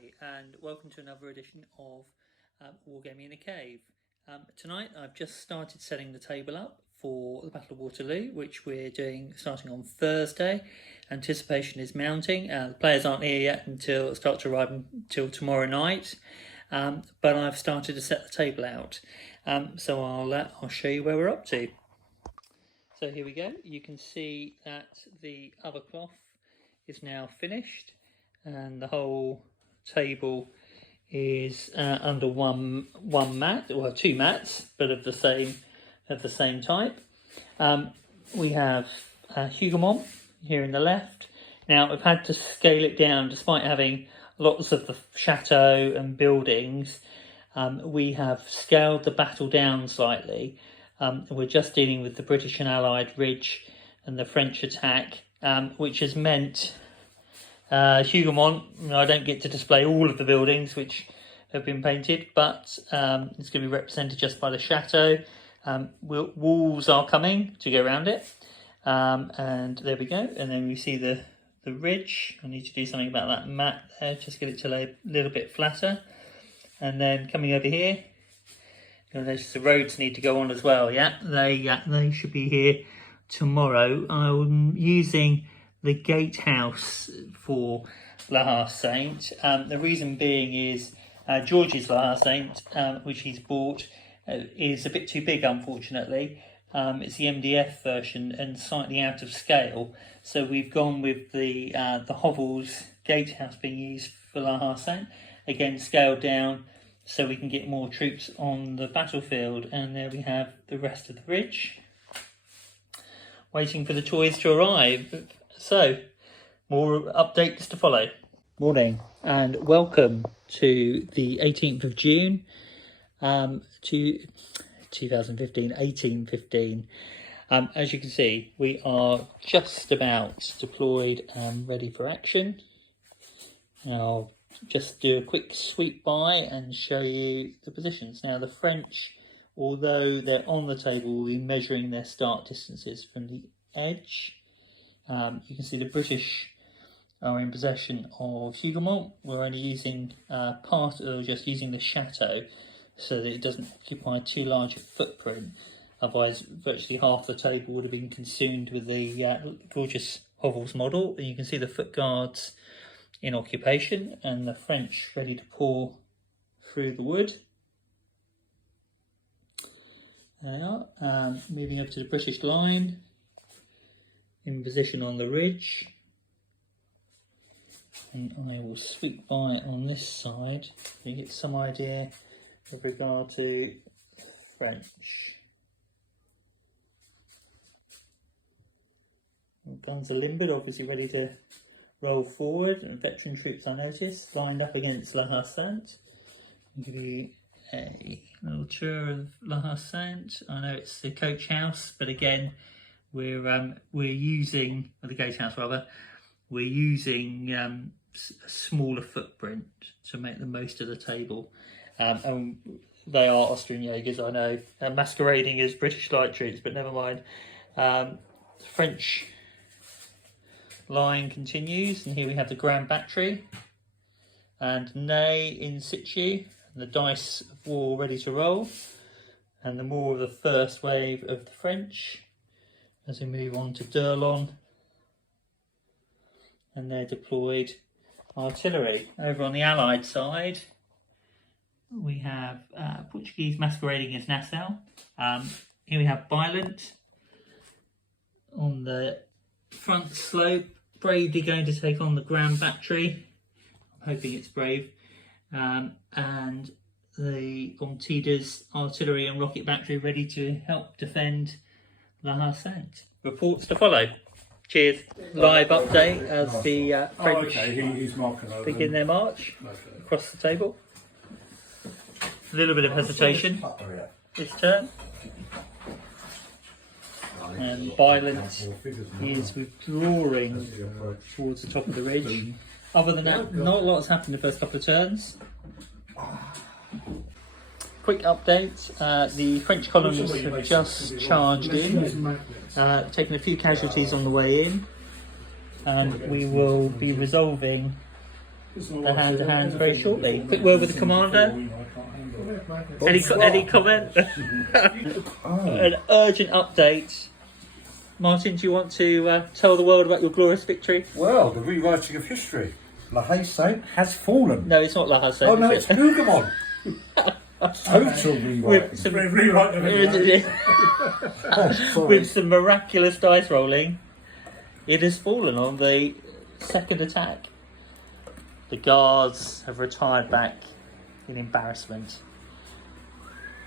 And welcome to another edition of Wargaming in a Cave. Tonight I've just started setting the table up for the Battle of Waterloo, which we're doing starting on Thursday. Anticipation is mounting. The players aren't here yet until start to arrive until tomorrow night, but I've started to set the table out. So I'll show you where we're up to. So here we go. You can see that the other cloth is now finished, and the whole table is under one mat, well, two mats, but of the same type. We have Hougoumont here in the left. Now I've had to scale it down, despite having lots of the chateau and buildings. We have scaled the battle down slightly. We're just dealing with the British and Allied ridge and the French attack, which has meant Hougoumont, I don't get to display all of the buildings which have been painted, but it's going to be represented just by the chateau. Walls are coming to go around it, and there we go. And then we see the ridge. I need to do something about that mat there, just get it to lay a little bit flatter. And then coming over here, notice the roads need to go on as well. Yeah, they should be here tomorrow. I'm using the gatehouse for La Harce Saint. The reason being is George's La Harce Saint, which he's bought, is a bit too big, unfortunately. It's the MDF version and slightly out of scale. So we've gone with the hovels gatehouse being used for La Harce Saint. Again, scaled down so we can get more troops on the battlefield. And there we have the rest of the ridge, waiting for the toys to arrive. So, more updates to follow. Morning and welcome to the 18th of June to 2015, 1815. As you can see, we are just about deployed and ready for action. I'll just do a quick sweep by and show you the positions. Now the French, although they're on the table, will be measuring their start distances from the edge. You can see the British are in possession of Hougoumont. We're only using just using the chateau so that it doesn't occupy too large a footprint. Otherwise, virtually half the table would have been consumed with the gorgeous hovels model. And you can see the foot guards in occupation and the French ready to pour through the wood. There they are. Moving over to the British line, in position on the ridge, and I will sweep by on this side to get some idea with regard to French. The guns are limbered, obviously ready to roll forward, and veteran troops I noticed lined up against La Harce Saint. I'll give you a little tour of La Harce Saint. I know it's the coach house, but again, we're using, or the gatehouse rather, we're using a smaller footprint to make the most of the table. And they are Austrian Jaegers, I know, masquerading as British light troops, but never mind. French line continues, and here we have the Grand Battery and Ney in situ, and the dice of war ready to roll, and the more of the first wave of the French as we move on to Durlon and their deployed artillery. Over on the Allied side, we have Portuguese masquerading as Nassau. Here we have Violent on the front slope, bravely going to take on the Grand Battery. I'm hoping it's brave. And the Bombardiers artillery and rocket battery ready to help defend La Harce Saint. Reports to follow. Cheers. Live update as the French begin their march across the table. A little bit of hesitation this turn. And Violent is withdrawing towards the top of the ridge. Other than that, not a lot has happened in the first couple of turns. Quick update, the French columns have just charged in, taking a few casualties on the way in, and we will be resolving the hand-to-hands very shortly. Quick word with the commander. Any comment? An urgent update. Martin, do you want to tell the world about your glorious victory? Well, the rewriting of history. La Haye Saint has fallen. No, it's not La Haye Saint. Oh no, it's Hougoumont. Total rewriting. With some miraculous dice rolling, it has fallen on the second attack. The guards have retired back in embarrassment.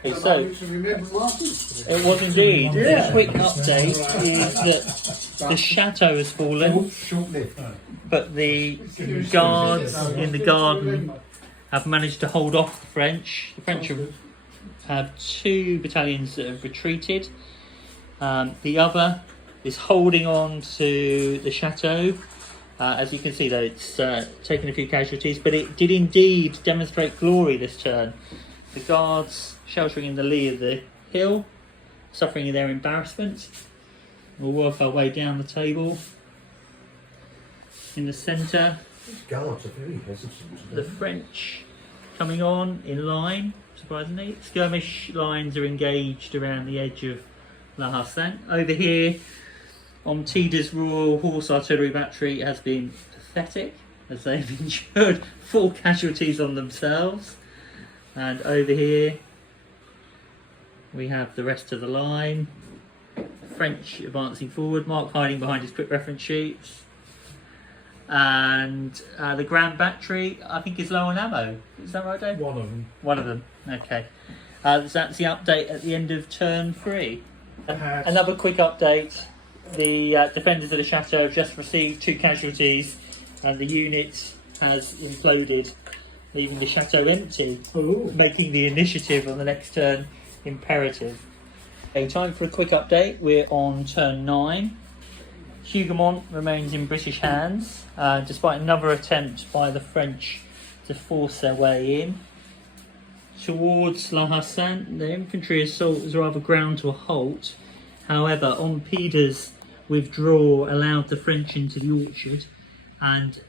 Okay, so it was indeed. Yeah. A quick update is that the chateau has fallen, but the guards in the garden have managed to hold off the French. The French have 2 battalions that have retreated. The other is holding on to the chateau. As you can see, though, it's taken a few casualties, but it did indeed demonstrate glory this turn. The guards sheltering in the lee of the hill, suffering in their embarrassment. We'll work our way down the table. In the centre, Guards are very hesitant. the French coming on in line, surprisingly. Skirmish lines are engaged around the edge of La Haye Saint. Over here, Omtida's Royal Horse Artillery Battery has been pathetic, as they've endured 4 casualties on themselves. And over here, we have the rest of the line. French advancing forward, Mark hiding behind his quick reference sheets. And the Grand Battery, I think, is low on ammo. Is that right, Dave? One of them. One of them, okay. So that's the update at the end of turn 3. Another quick update. The defenders of the chateau have just received 2 casualties, and the unit has imploded, leaving the chateau empty, making the initiative on the next turn imperative. Okay, time for a quick update. We're on turn 9. Hougoumont remains in British hands, despite another attempt by the French to force their way in. Towards La Haye Saint, the infantry assault is rather ground to a halt. However, Omtida's withdrawal allowed the French into the orchard, and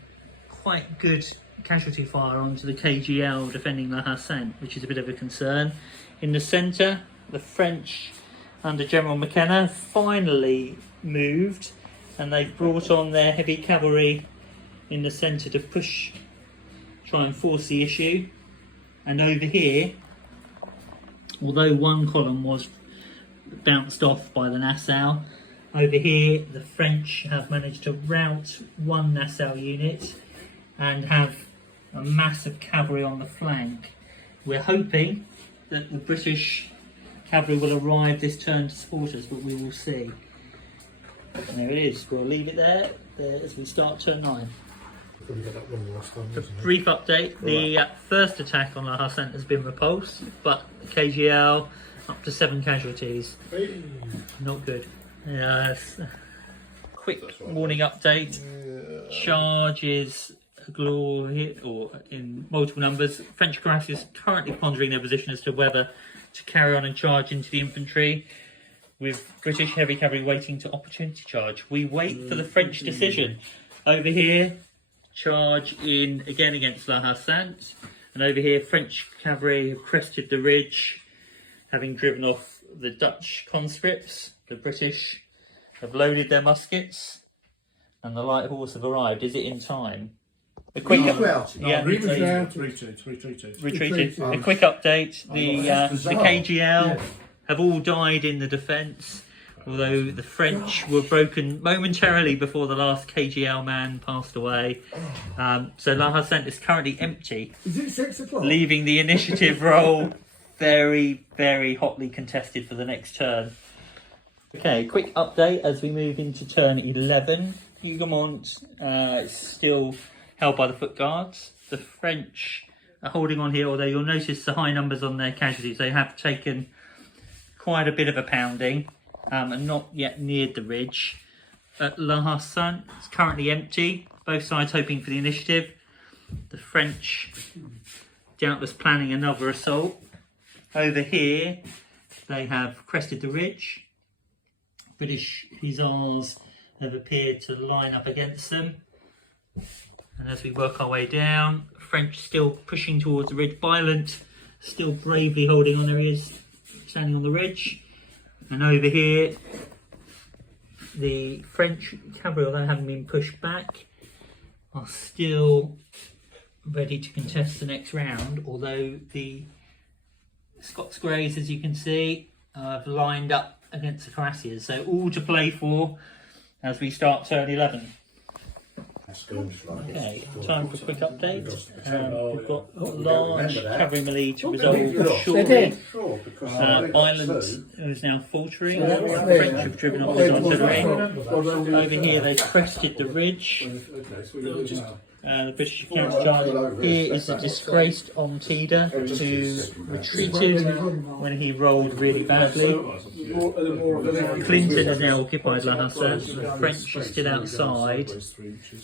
quite good casualty fire onto the KGL defending La Haye Saint, which is a bit of a concern. In the centre, the French under General McKenna finally moved, and they've brought on their heavy cavalry in the centre to try and force the issue. And over here, although one column was bounced off by the Nassau, over here the French have managed to rout one Nassau unit and have a mass of cavalry on the flank. We're hoping that the British cavalry will arrive this turn to support us, but we will see. And there it is. We'll leave it there as we start turn 9. A brief update. The first attack on La Haye Saint has been repulsed, but the KGL up to 7 casualties. Not good. Yes. Quick warning update. Charge is a glory, or in multiple numbers. French Grass is currently pondering their position as to whether to carry on and charge into the infantry, with British heavy cavalry waiting to opportunity charge. We wait for the French decision. Over here, charge in again against La Haye Saint, and over here French cavalry have crested the ridge, having driven off the Dutch conscripts. The British have loaded their muskets, and the light horse have arrived. Is it in time? A quick retreated. A quick update. The KGL have all died in the defence, although the French were broken momentarily before the last KGL man passed away. So La Haye Saint is currently empty. Is it 6 o'clock? Leaving the initiative roll very, very hotly contested for the next turn. Okay, quick update as we move into turn 11. Hougoumont is still held by the foot guards. The French are holding on here, although you'll notice the high numbers on their casualties. They have taken quite a bit of a pounding and not yet neared the ridge. La Haye Saint is currently empty, both sides hoping for the initiative. The French doubtless planning another assault. Over here, they have crested the ridge. British hussars have appeared to line up against them. And as we work our way down, French still pushing towards the ridge. Violent still bravely holding on. There he is, standing on the ridge. And over here, the French cavalry, although having been pushed back, are still ready to contest the next round. Although the Scots Greys, as you can see, have lined up against the Cuirassiers. So all to play for as we start turn 11. Okay, time for a quick update. We've got a large cavalry melee to resolve shortly. Violent is now faltering. The French have driven off his artillery. Over here they've crested the ridge. The British counter. Here is the disgraced Antietam, who retreated when he rolled really badly. Clinton has now occupied La Hasse. The French are still outside.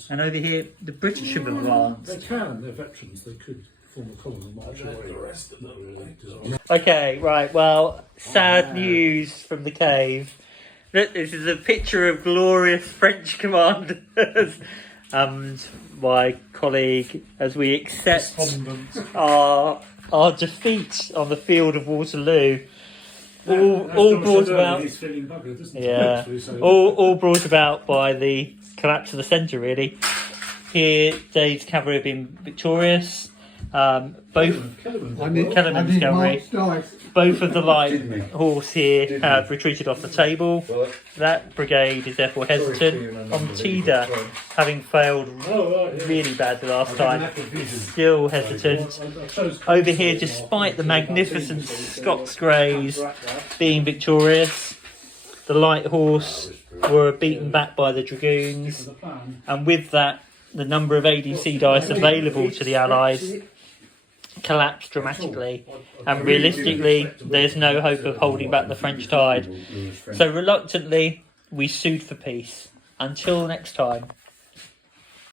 And over here, the British have advanced. They can, they're veterans, they could form a column and march away. The rest of them. Okay, right, well, sad news from the cave. This is a picture of glorious French commanders. And my colleague, as we accept our defeat on the field of Waterloo, all brought about, all brought about by the collapse of the centre. Really, here Dave's cavalry have been victorious. Both Kellerman's cavalry, both of the light horse here have retreated off the table. That brigade is therefore hesitant. Antietam, having failed really badly last time, is still hesitant. Over here, despite the magnificent Scots Greys being victorious, the light horse were beaten back by the dragoons, and with that, the number of ADC dice available to the Allies collapsed dramatically, and realistically there's no hope of holding back the French tide. So reluctantly we sued for peace. Until next time.